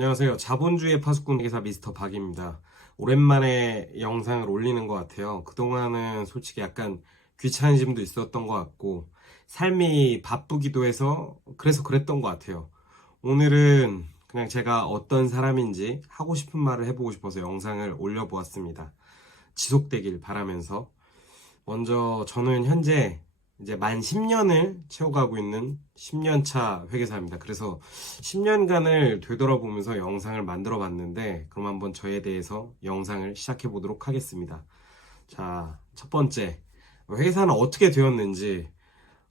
안녕하세요. 자본주의 파수꾼 회계사 미스터 박입니다. 오랜만에 영상을 올리는 것 같아요. 그동안은 솔직히 약간 귀차니즘도 있었던 것 같고 삶이 바쁘기도 해서 그래서 그랬던 것 같아요. 오늘은 그냥 제가 어떤 사람인지 하고 싶은 말을 해보고 싶어서 영상을 올려보았습니다. 지속되길 바라면서 먼저 저는 현재 이제 만 10년을 채워가고 있는 10년차 회계사입니다. 그래서 10년간을 되돌아보면서 영상을 만들어 봤는데 그럼 한번 저에 대해서 영상을 시작해 보도록 하겠습니다. 자, 첫 번째, 회계사는 어떻게 되었는지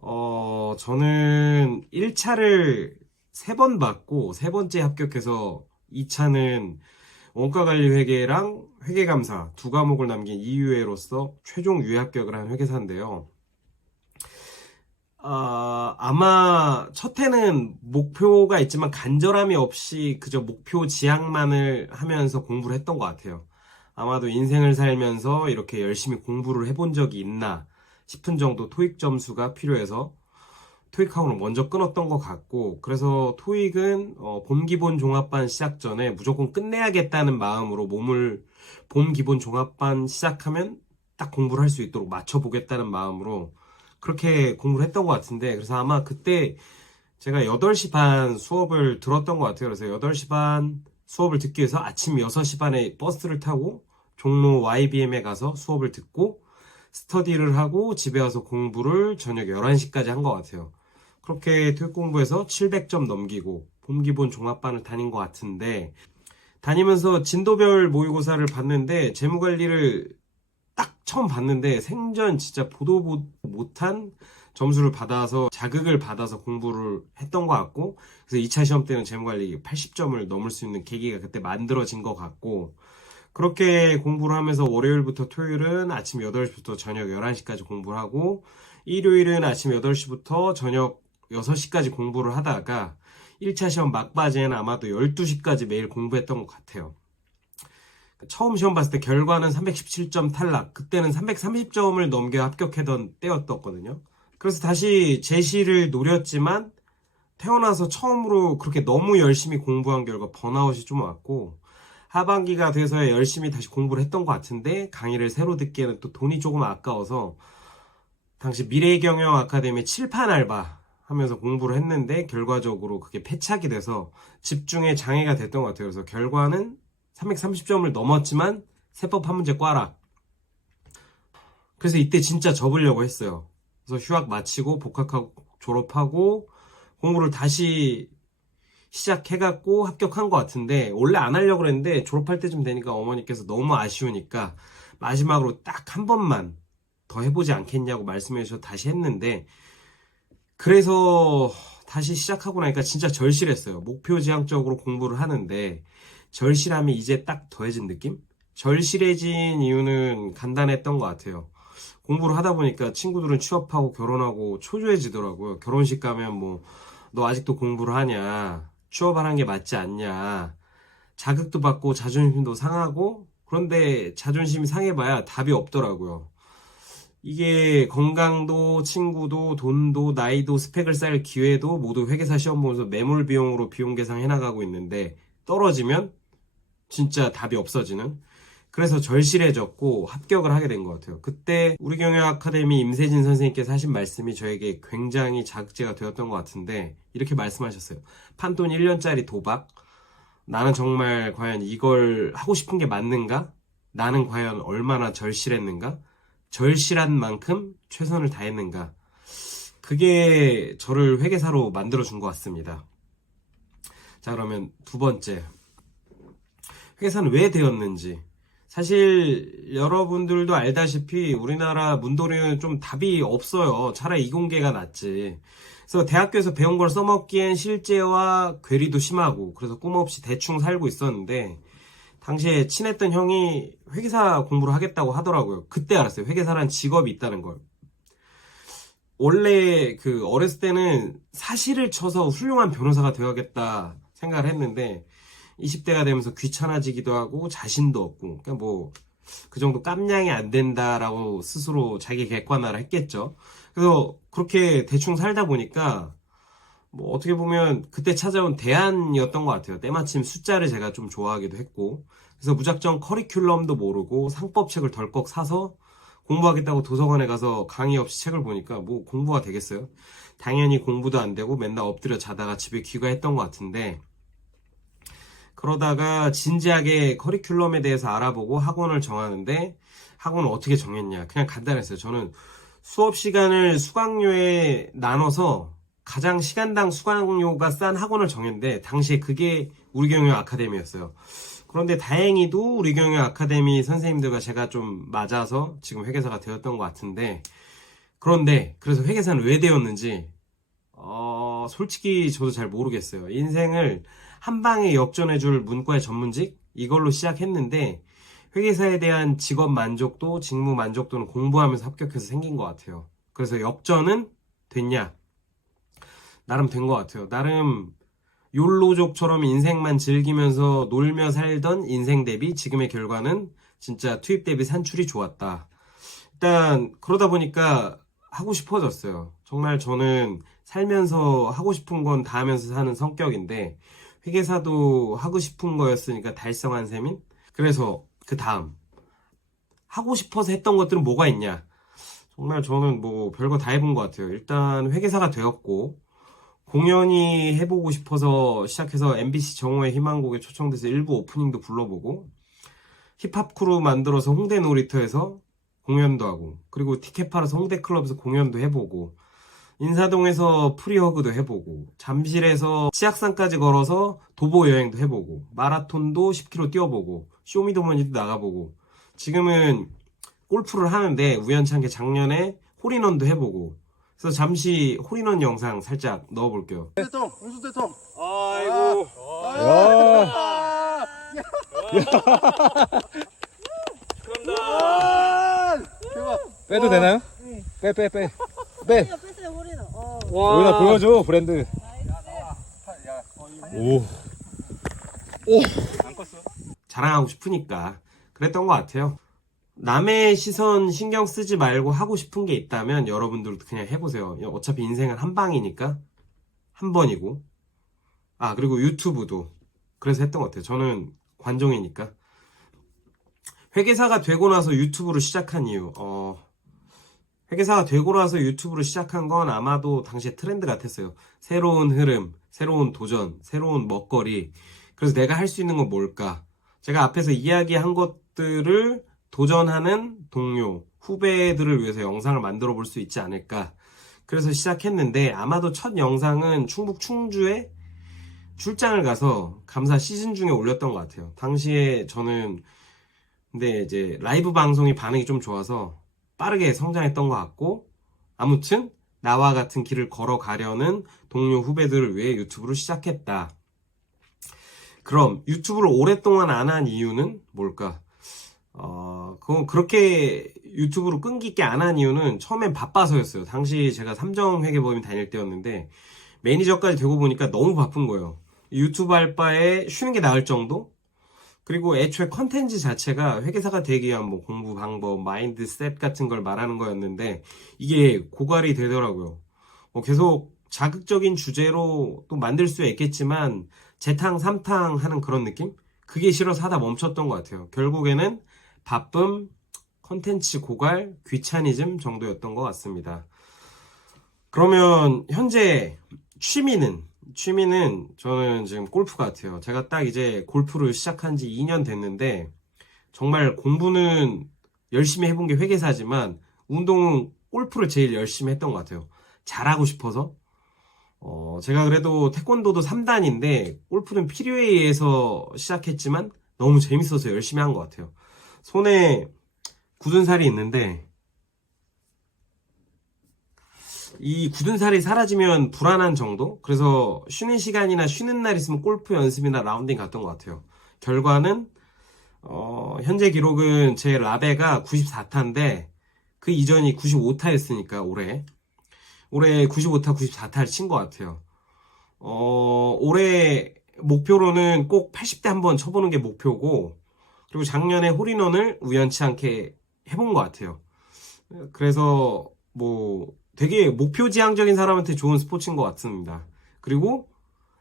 저는 1차를 3번 받고 세 번째 합격해서 2차는 원가관리회계랑 회계감사 두 과목을 남긴 이유회로서 최종 유예합격을 한 회계사인데요. 아마 첫 해는 목표가 있지만 간절함이 없이 그저 목표 지향만을 하면서 공부를 했던 것 같아요. 아마도 인생을 살면서 이렇게 열심히 공부를 해본 적이 있나 싶은 정도 토익 점수가 필요해서 토익하고는 먼저 끊었던 것 같고, 그래서 토익은 봄 기본 종합반 시작 전에 무조건 끝내야겠다는 마음으로 몸을 봄 기본 종합반 시작하면 딱 공부를 할 수 있도록 맞춰보겠다는 마음으로 그렇게 공부를 했던 것 같은데, 그래서 아마 그때 제가 8시 반 수업을 들었던 것 같아요. 그래서 8시 반 수업을 듣기 위해서 아침 6시 반에 버스를 타고 종로 YBM에 가서 수업을 듣고 스터디를 하고 집에 와서 공부를 저녁 11시까지 한 것 같아요. 그렇게 토익 공부해서 700점 넘기고 봄기본 종합반을 다닌 것 같은데, 다니면서 진도별 모의고사를 봤는데 재무관리를 딱 처음 봤는데 생전 진짜 보도 못한 점수를 받아서 자극을 받아서 공부를 했던 것 같고, 그래서 2차 시험 때는 재무관리 80점을 넘을 수 있는 계기가 그때 만들어진 것 같고, 그렇게 공부를 하면서 월요일부터 토요일은 아침 8시부터 저녁 11시까지 공부를 하고, 일요일은 아침 8시부터 저녁 6시까지 공부를 하다가 1차 시험 막바지에는 아마도 12시까지 매일 공부했던 것 같아요. 처음 시험 봤을 때 결과는 317점 탈락. 그때는 330점을 넘겨 합격하던 때였었거든요. 그래서 다시 제시를 노렸지만 태어나서 처음으로 그렇게 너무 열심히 공부한 결과 번아웃이 좀 왔고, 하반기가 돼서야 열심히 다시 공부를 했던 것 같은데 강의를 새로 듣기에는 또 돈이 조금 아까워서 당시 미래경영 아카데미 칠판 알바 하면서 공부를 했는데 결과적으로 그게 패착이 돼서 집중에 장애가 됐던 것 같아요. 그래서 결과는 330점을 넘었지만 세법 한 문제 꽈락. 그래서 이때 진짜 접으려고 했어요. 그래서 휴학 마치고 복학하고 졸업하고 공부를 다시 시작해갖고 합격한 것 같은데, 원래 안 하려고 그랬는데 졸업할 때쯤 되니까 어머니께서 너무 아쉬우니까 마지막으로 딱 한 번만 더 해보지 않겠냐고 말씀해 주셔서 다시 했는데, 그래서 다시 시작하고 나니까 진짜 절실했어요. 목표 지향적으로 공부를 하는데 절실함이 이제 딱 더해진 느낌? 절실해진 이유는 간단했던 것 같아요. 공부를 하다 보니까 친구들은 취업하고 결혼하고 초조해지더라고요. 결혼식 가면 뭐, 너 아직도 공부를 하냐? 취업하는 게 맞지 않냐? 자극도 받고 자존심도 상하고, 그런데 자존심이 상해봐야 답이 없더라고요. 이게 건강도 친구도 돈도 나이도 스펙을 쌓을 기회도 모두 회계사 시험 보면서 매몰 비용으로 비용 계산해 나가고 있는데, 떨어지면 진짜 답이 없어지는, 그래서 절실해졌고 합격을 하게 된 것 같아요. 그때 우리 경영 아카데미 임세진 선생님께서 하신 말씀이 저에게 굉장히 자극제가 되었던 것 같은데, 이렇게 말씀하셨어요. 판돈 1년짜리 도박, 나는 정말 과연 이걸 하고 싶은 게 맞는가? 나는 과연 얼마나 절실했는가? 절실한 만큼 최선을 다했는가? 그게 저를 회계사로 만들어준 것 같습니다. 자, 그러면 두 번째, 회계사는 왜 되었는지. 사실 여러분들도 알다시피 우리나라 문도리는 좀 답이 없어요. 차라리 이공계가 낫지. 그래서 대학교에서 배운 걸 써먹기엔 실제와 괴리도 심하고, 그래서 꿈없이 대충 살고 있었는데, 당시에 친했던 형이 회계사 공부를 하겠다고 하더라고요. 그때 알았어요. 회계사란 직업이 있다는 걸. 원래 그 어렸을 때는 사실을 쳐서 훌륭한 변호사가 되어야겠다 생각을 했는데, 20대가 되면서 귀찮아지기도 하고 자신도 없고, 그러니까 뭐 그 정도 깜냥이 안 된다라고 스스로 자기 객관화를 했겠죠. 그래서 그렇게 대충 살다 보니까 뭐 어떻게 보면 그때 찾아온 대안이었던 것 같아요. 때마침 숫자를 제가 좀 좋아하기도 했고, 그래서 무작정 커리큘럼도 모르고 상법책을 덜컥 사서 공부하겠다고 도서관에 가서 강의 없이 책을 보니까 뭐 공부가 되겠어요? 당연히 공부도 안 되고 맨날 엎드려 자다가 집에 귀가했던 것 같은데, 그러다가 진지하게 커리큘럼에 대해서 알아보고 학원을 정하는데, 학원을 어떻게 정했냐? 그냥 간단했어요. 저는 수업 시간을 수강료에 나눠서 가장 시간당 수강료가 싼 학원을 정했는데, 당시에 그게 우리경영 아카데미였어요. 그런데 다행히도 우리경영 아카데미 선생님들과 제가 좀 맞아서 지금 회계사가 되었던 것 같은데, 그런데 그래서 회계사는 왜 되었는지 솔직히 저도 잘 모르겠어요. 인생을 한 방에 역전해줄 문과의 전문직 이걸로 시작했는데, 회계사에 대한 직업 만족도, 직무 만족도는 공부하면서 합격해서 생긴 것 같아요. 그래서 역전은 됐냐? 나름 된 것 같아요. 나름 욜로족처럼 인생만 즐기면서 놀며 살던 인생 대비 지금의 결과는 진짜 투입 대비 산출이 좋았다. 일단 그러다 보니까 하고 싶어졌어요. 정말 저는 살면서 하고 싶은 건 다 하면서 사는 성격인데, 회계사도 하고 싶은 거였으니까 달성한 셈인? 그래서 그 다음 하고 싶어서 했던 것들은 뭐가 있냐? 정말 저는 뭐 별거 다 해본 것 같아요. 일단 회계사가 되었고, 공연이 해보고 싶어서 시작해서 MBC 정오의 희망곡에 초청돼서 일부 오프닝도 불러보고, 힙합 크루 만들어서 홍대 놀이터에서 공연도 하고, 그리고 티켓 팔아서 홍대 클럽에서 공연도 해보고, 인사동에서 프리허그도 해보고, 잠실에서 치악산까지 걸어서 도보 여행도 해보고, 마라톤도 10km 뛰어보고, 쇼미더머니도 나가보고, 지금은 골프를 하는데 우연찮게 작년에 홀인원도 해보고, 그래서 잠시 홀인원 영상 살짝 넣어볼게요. 대통, 은수 대통. 아이고. 야. 대박. 빼도 되나요? 네. 빼. 빼세요, 허리는. 여기다 보여줘, 브랜드. 오. 자랑하고 싶으니까 그랬던 것 같아요. 남의 시선 신경 쓰지 말고 하고 싶은 게 있다면 여러분들도 그냥 해보세요. 어차피 인생은 한 방이니까, 한 번이고. 아, 그리고 유튜브도 그래서 했던 것 같아요. 저는 관종이니까. 회계사가 되고 나서 유튜브를 시작한 이유, 회계사가 되고 나서 유튜브를 시작한 건 아마도 당시에 트렌드 같았어요. 새로운 흐름, 새로운 도전, 새로운 먹거리. 그래서 내가 할 수 있는 건 뭘까? 제가 앞에서 이야기한 것들을 도전하는 동료, 후배들을 위해서 영상을 만들어 볼 수 있지 않을까. 그래서 시작했는데, 아마도 첫 영상은 충북 충주에 출장을 가서 감사 시즌 중에 올렸던 것 같아요. 당시에 저는 근데 이제 라이브 방송이 반응이 좀 좋아서 빠르게 성장했던 것 같고, 아무튼 나와 같은 길을 걸어가려는 동료 후배들을 위해 유튜브를 시작했다. 그럼 유튜브를 오랫동안 안 한 이유는 뭘까? 그건 그렇게 유튜브로 끈기 있게 안 한 이유는 처음엔 바빠서였어요. 당시 제가 삼정회계법인 다닐 때였는데, 매니저까지 되고 보니까 너무 바쁜 거예요. 유튜브 할 바에 쉬는 게 나을 정도? 그리고 애초에 컨텐츠 자체가 회계사가 되기 위한 뭐 공부 방법, 마인드셋 같은 걸 말하는 거였는데, 이게 고갈이 되더라고요. 계속 자극적인 주제로 또 만들 수 있겠지만 재탕 삼탕 하는 그런 느낌? 그게 싫어서 하다 멈췄던 것 같아요. 결국에는 바쁨, 컨텐츠 고갈, 귀차니즘 정도였던 것 같습니다. 그러면 현재 취미는 저는 지금 골프 같아요. 제가 딱 이제 골프를 시작한 지 2년 됐는데, 정말 공부는 열심히 해본 게 회계사지만 운동은 골프를 제일 열심히 했던 것 같아요. 잘하고 싶어서. 제가 그래도 태권도도 3단인데 골프는 필요에 의해서 시작했지만 너무 재밌어서 열심히 한 것 같아요. 손에 굳은 살이 있는데, 이 굳은 살이 사라지면 불안한 정도? 그래서 쉬는 시간이나 쉬는 날 있으면 골프 연습이나 라운딩 갔던 것 같아요. 결과는 현재 기록은 제 라베가 94타인데 그 이전이 95타였으니까 올해 95타, 94타를 친 것 같아요. 올해 목표로는 꼭 80대 한번 쳐보는 게 목표고, 그리고 작년에 홀인원을 우연치 않게 해본 것 같아요. 그래서 뭐 되게 목표지향적인 사람한테 좋은 스포츠인 것 같습니다. 그리고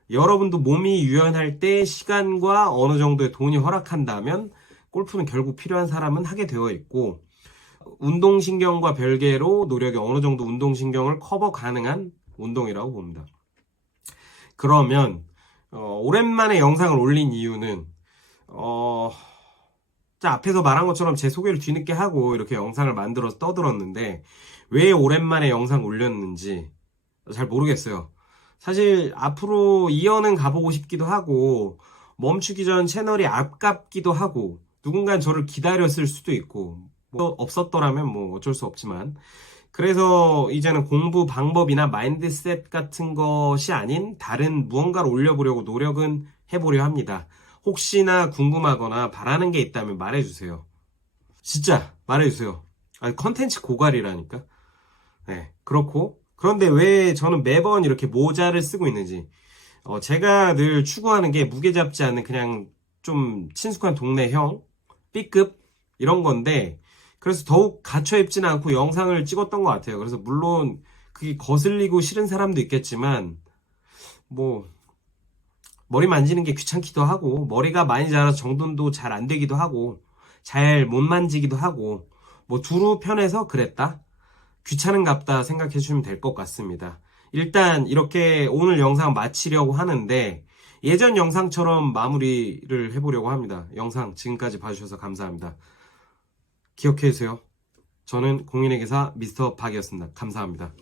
여러분도 몸이 유연할 때 시간과 어느 정도의 돈이 허락한다면 골프는 결국 필요한 사람은 하게 되어 있고, 운동신경과 별개로 노력이 어느 정도 운동신경을 커버 가능한 운동이라고 봅니다. 그러면 오랜만에 영상을 올린 이유는 자, 앞에서 말한 것처럼 제 소개를 뒤늦게 하고 이렇게 영상을 만들어서 떠들었는데 왜 오랜만에 영상 올렸는지 잘 모르겠어요. 사실 앞으로 이어는 가보고 싶기도 하고 멈추기 전 채널이 아깝기도 하고 누군가 저를 기다렸을 수도 있고 뭐 없었더라면 뭐 어쩔 수 없지만, 그래서 이제는 공부 방법이나 마인드셋 같은 것이 아닌 다른 무언가를 올려보려고 노력은 해보려 합니다. 혹시나 궁금하거나 바라는 게 있다면 말해주세요. 진짜 말해주세요. 아니, 컨텐츠 고갈이라니까. 네, 그렇고, 그런데 왜 저는 매번 이렇게 모자를 쓰고 있는지, 제가 늘 추구하는 게 무게 잡지 않는 그냥 좀 친숙한 동네 형, B급 이런 건데, 그래서 더욱 갇혀 입지는 않고 영상을 찍었던 것 같아요. 그래서 물론 그게 거슬리고 싫은 사람도 있겠지만 뭐 머리 만지는 게 귀찮기도 하고 머리가 많이 자라서 정돈도 잘 안 되기도 하고 잘 못 만지기도 하고 뭐 두루 편해서 그랬다, 귀찮은갑다 생각해 주시면 될 것 같습니다. 일단 이렇게 오늘 영상 마치려고 하는데 예전 영상처럼 마무리를 해보려고 합니다. 영상 지금까지 봐주셔서 감사합니다. 기억해 주세요. 저는 공인의 기사 미스터 박이었습니다. 감사합니다.